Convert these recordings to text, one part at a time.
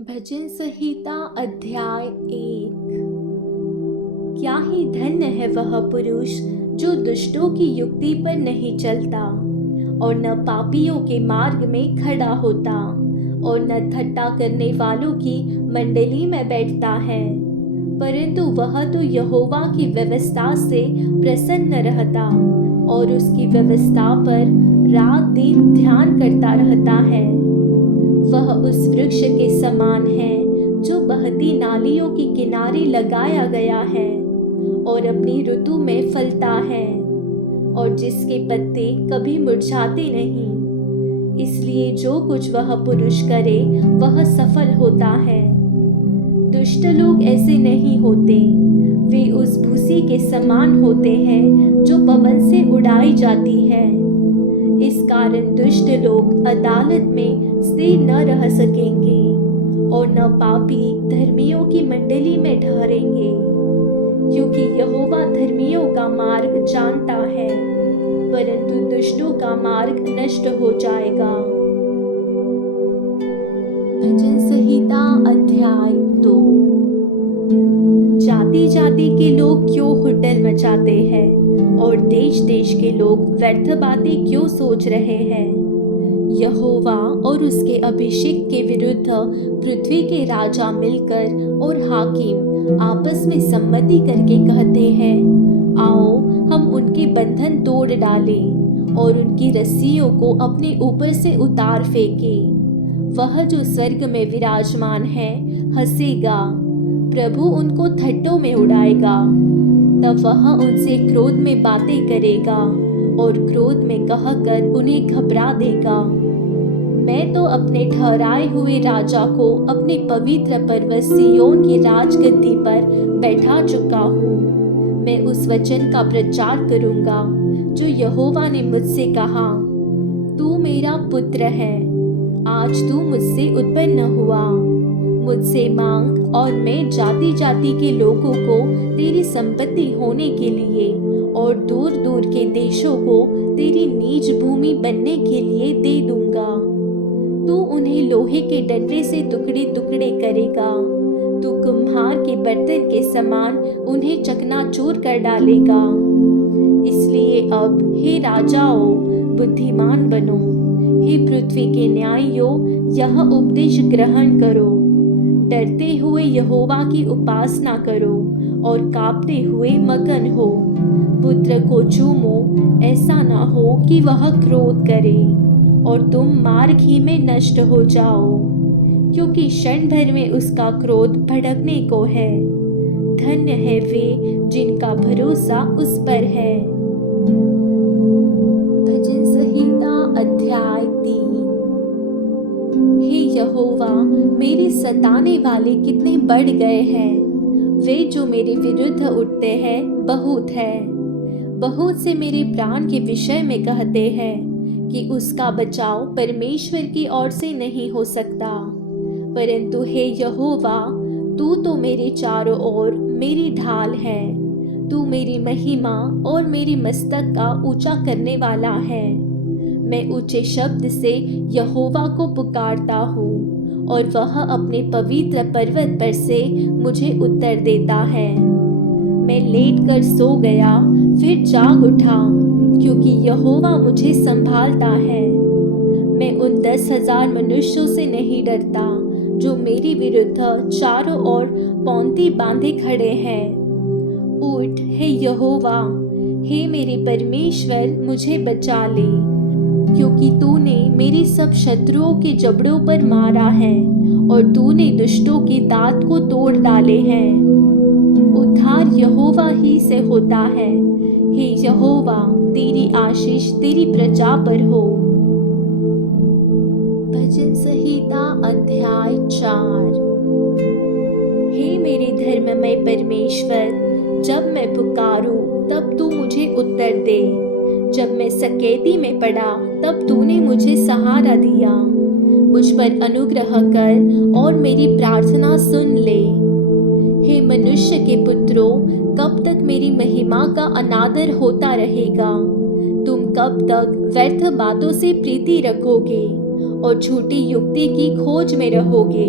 भजन संहिता अध्याय 1। क्या ही धन्य है वह पुरुष जो दुष्टों की युक्ति पर नहीं चलता और न पापियों के मार्ग में खड़ा होता और न ठट्ठा करने वालों की मंडली में बैठता है, परंतु वह तो यहोवा की व्यवस्था से प्रसन्न रहता और उसकी व्यवस्था पर रात दिन ध्यान करता रहता है। वह उस वृक्ष के समान है जो बहती नालियों के किनारे लगाया गया है और अपनी ऋतु में फलता है और जिसके पत्ते कभी मुरझाते नहीं। इसलिए जो कुछ वह पुरुष करे वह सफल होता है। दुष्ट लोग ऐसे नहीं होते, वे उस भूसी के समान होते हैं जो पवन से उड़ाई जाती है। इस कारण दुष्ट लोग अदालत में स्थिर न रह सकेंगे और न पापी धर्मियों की मंडली में ठहरेंगे, क्योंकि यहोवा धर्मियों का मार्ग जानता है, परंतु दुष्टों का मार्ग नष्ट हो जाएगा। भजन संहिता अध्याय 2। जाति जाति के लोग क्यों हुड्डल मचाते हैं और देश देश के लोग व्यर्थ बातें क्यों सोच रहे हैं। यहोवा और उसके अभिषेक के विरुद्ध पृथ्वी के राजा मिलकर और हाकिम आपस में सम्मति करके कहते हैं, आओ हम उनके बंधन तोड़ डालें और उनकी रस्सियों को अपने ऊपर से उतार फेंकें। वह जो स्वर्ग में विराजमान है हंसेगा, प्रभु उनको ठट्ठों में उड़ाएगा। तब वह उनसे क्रोध में बातें करेगा और क्रोध में कहकर उन्हें घबरा देगा। मैं तो अपने ठहराए हुए राजा को अपने पवित्र पर्वत सिय्योन की राजगद्दी पर बैठा चुका हूँ। मैं उस वचन का प्रचार करूँगा जो यहोवा ने मुझसे कहा, तू मेरा पुत्र है, आज तू मुझसे उत्पन्न हुआ। मुझसे मांग और मैं जाति जाति के लोगों को तेरी संपत्ति होने के लिए और दूर दूर के देशों को तेरी नीज भूमि बनने के लिए दे दूंगा। तू उन्हें लोहे के डंडे से टुकड़े टुकड़े करेगा, तू कुम्हार के बर्तन के समान उन्हें चकनाचूर कर डालेगा। इसलिए अब हे राजाओं बुद्धिमान बनो, हे पृथ्वी के न्यायियों यह उपदेश ग्रहण करो। डरते हुए यहोवा की उपासना करो और कांपते हुए मगन हो। पुत्र को चूमो, ऐसा ना हो कि वह क्रोध करे और तुम मार्ग ही में नष्ट हो जाओ, क्योंकि क्षण भर में उसका क्रोध भड़कने को है। धन्य है वे जिनका भरोसा उस पर है। भजन संहिता अध्याय 3। हे यहोवा, मेरे सताने वाले कितने बढ़ गए हैं। वे जो मेरे विरुद्ध उठते हैं बहुत है। बहुत से मेरे प्राण के विषय में कहते हैं कि उसका बचाव परमेश्वर की ओर से नहीं हो सकता। परंतु हे यहोवा, तू तो मेरे चारों ओर मेरी ढाल है। तू मेरी महिमा और मेरे मस्तक का ऊंचा करने वाला है। मैं ऊंचे शब्द से यहोवा को पुकारता हूँ और वह अपने पवित्र पर्वत पर से मुझे उत्तर देता है। मैं लेटकर सो गया फिर जाग उठा, क्योंकि यहोवा मुझे संभालता है। मैं उन 10,000 मनुष्यों से नहीं डरता जो मेरे विरुद्ध चारों ओर पौंती बांधे खड़े हैं। उठ हे यहोवा, हे मेरे परमेश्वर, मुझे बचा ले, क्योंकि तूने मेरे सब शत्रुओं के जबड़ों पर मारा है और तूने दुष्टों के दांत को तोड़ डाले हैं। उद्धार यहोवा ही से होता है। हे यहोवा, तेरी आशीष तेरी प्रजा पर हो। भजन संहिता अध्याय 4। हे मेरे धर्ममय परमेश्वर, जब मैं पुकारूं तब तू मुझे उत्तर दे। जब मैं सकेती में पड़ा तब तूने मुझे सहारा दिया। मुझ पर अनुग्रह कर और मेरी प्रार्थना सुन ले। हे मनुष्य के पुत्रों, कब तक मेरी महिमा का अनादर होता रहेगा। तुम कब तक व्यर्थ बातों से प्रीति रखोगे और झूठी युक्ति की खोज में रहोगे।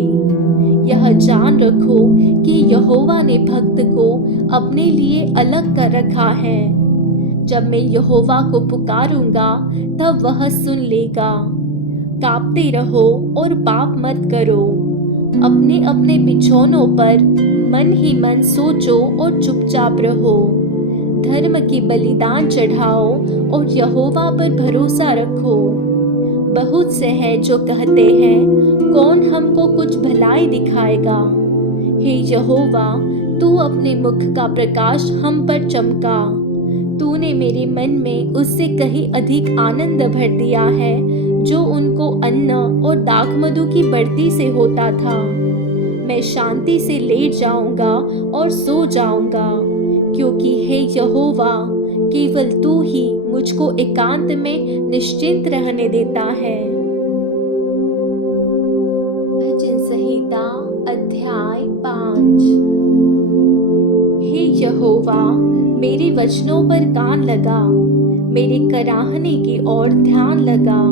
यह जान रखो कि यहोवा ने भक्त को अपने लिए अलग कर रखा है। जब मैं यहोवा को पुकारूंगा तब वह सुन लेगा। कांपते रहो और पाप मत करो। अपने अपने बिछौनों पर मन ही मन सोचो और चुपचाप रहो। धर्म की बलिदान चढ़ाओ और यहोवा पर भरोसा रखो। बहुत से हैं जो कहते हैं, कौन हमको कुछ भलाई दिखाएगा। हे यहोवा, तू अपने मुख का प्रकाश हम पर चमका। तूने मेरे मन में उससे कहीं अधिक आनंद भर दिया है जो उनको अन्न और दाखमधु की बढ़ती से होता था। मैं शांति से लेट जाऊंगा और सो जाऊंगा, क्योंकि हे यहोवा, केवल तू ही मुझको एकांत में निश्चिंत रहने देता है। भजन संहिता अध्याय 5। हे यहोवा, मेरे वचनों पर कान लगा, मेरे कराहने की ओर ध्यान लगा।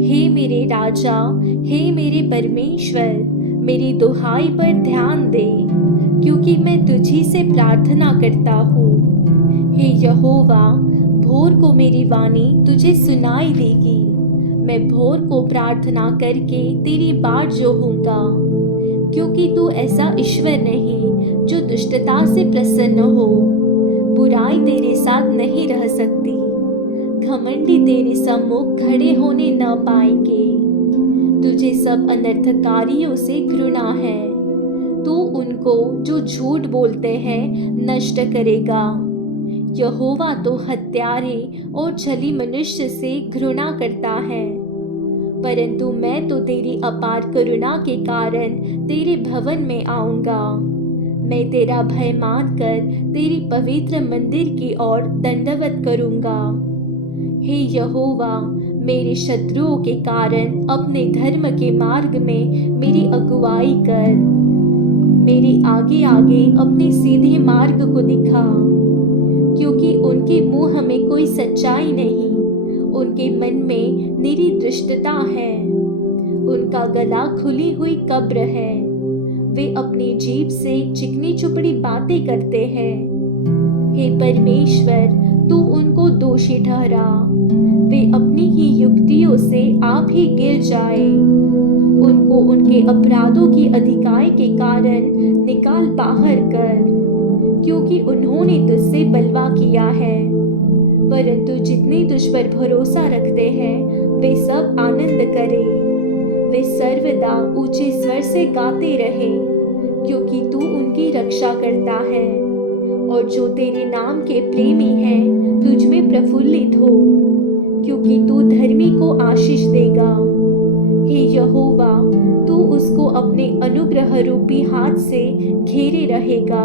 हे मेरे राजा, हे मेरे परमेश्वर, मेरी दुहाई पर ध्यान दे, क्योंकि मैं तुझी से प्रार्थना करता हूँ। हे यहोवा, भोर को मेरी वाणी तुझे सुनाई देगी। मैं भोर को प्रार्थना करके तेरी बाट जोहूँगा, क्योंकि तू ऐसा ईश्वर नहीं जो दुष्टता से प्रसन्न हो। बुराई तेरे साथ नहीं रह सकती। घमंडी तेरे सम्मुख खड़े होने न पाएंगे। तुझे सब अनर्थकारियों से घृणा है। तू उनको जो झूठ बोलते हैं नष्ट करेगा। यहोवा तो हत्यारे और छली मनुष्य से घृणा करता है। परंतु मैं तो तेरी अपार करुणा के कारण तेरे भवन में आऊंगा। मैं तेरा भय मानकर तेरी पवित्र मंदिर की ओर दंडवत करूंगा। हे यहोवा, मेरे शत्रुओं के कारण अपने धर्म के मार्ग में मेरी अगुवाई कर। मेरे आगे आगे अपने सीधे मार्ग को दिखा, क्योंकि उनके मुंह में कोई सच्चाई नहीं। उनके मन में निरी दुष्टता है। उनका गला खुली हुई कब्र है। वे अपनी जीभ से चिकनी चुपड़ी बातें करते हैं। हे परमेश्वर, तू उनको दोषी ठहरा। वे अपनी ही युक्तियों से आप ही गिर जाए। उनको उनके अपराधों की अधिकाई के कारण निकाल बाहर कर, क्योंकि उन्होंने तुझसे बलवा किया है। परंतु जितने तुझ पर भरोसा रखते हैं वे सब आनंद करें। वे सर्वदा ऊंचे स्वर से गाते रहे, क्योंकि तू उनकी रक्षा करता है। और जो तेरे नाम के प्रेमी हैं तुझ में प्रफुल्लित हो, क्योंकि तू धर्मी को आशीष देगा। हे यहोवा, तू उसको अपने अनुग्रह रूपी हाथ से घेरे रहेगा।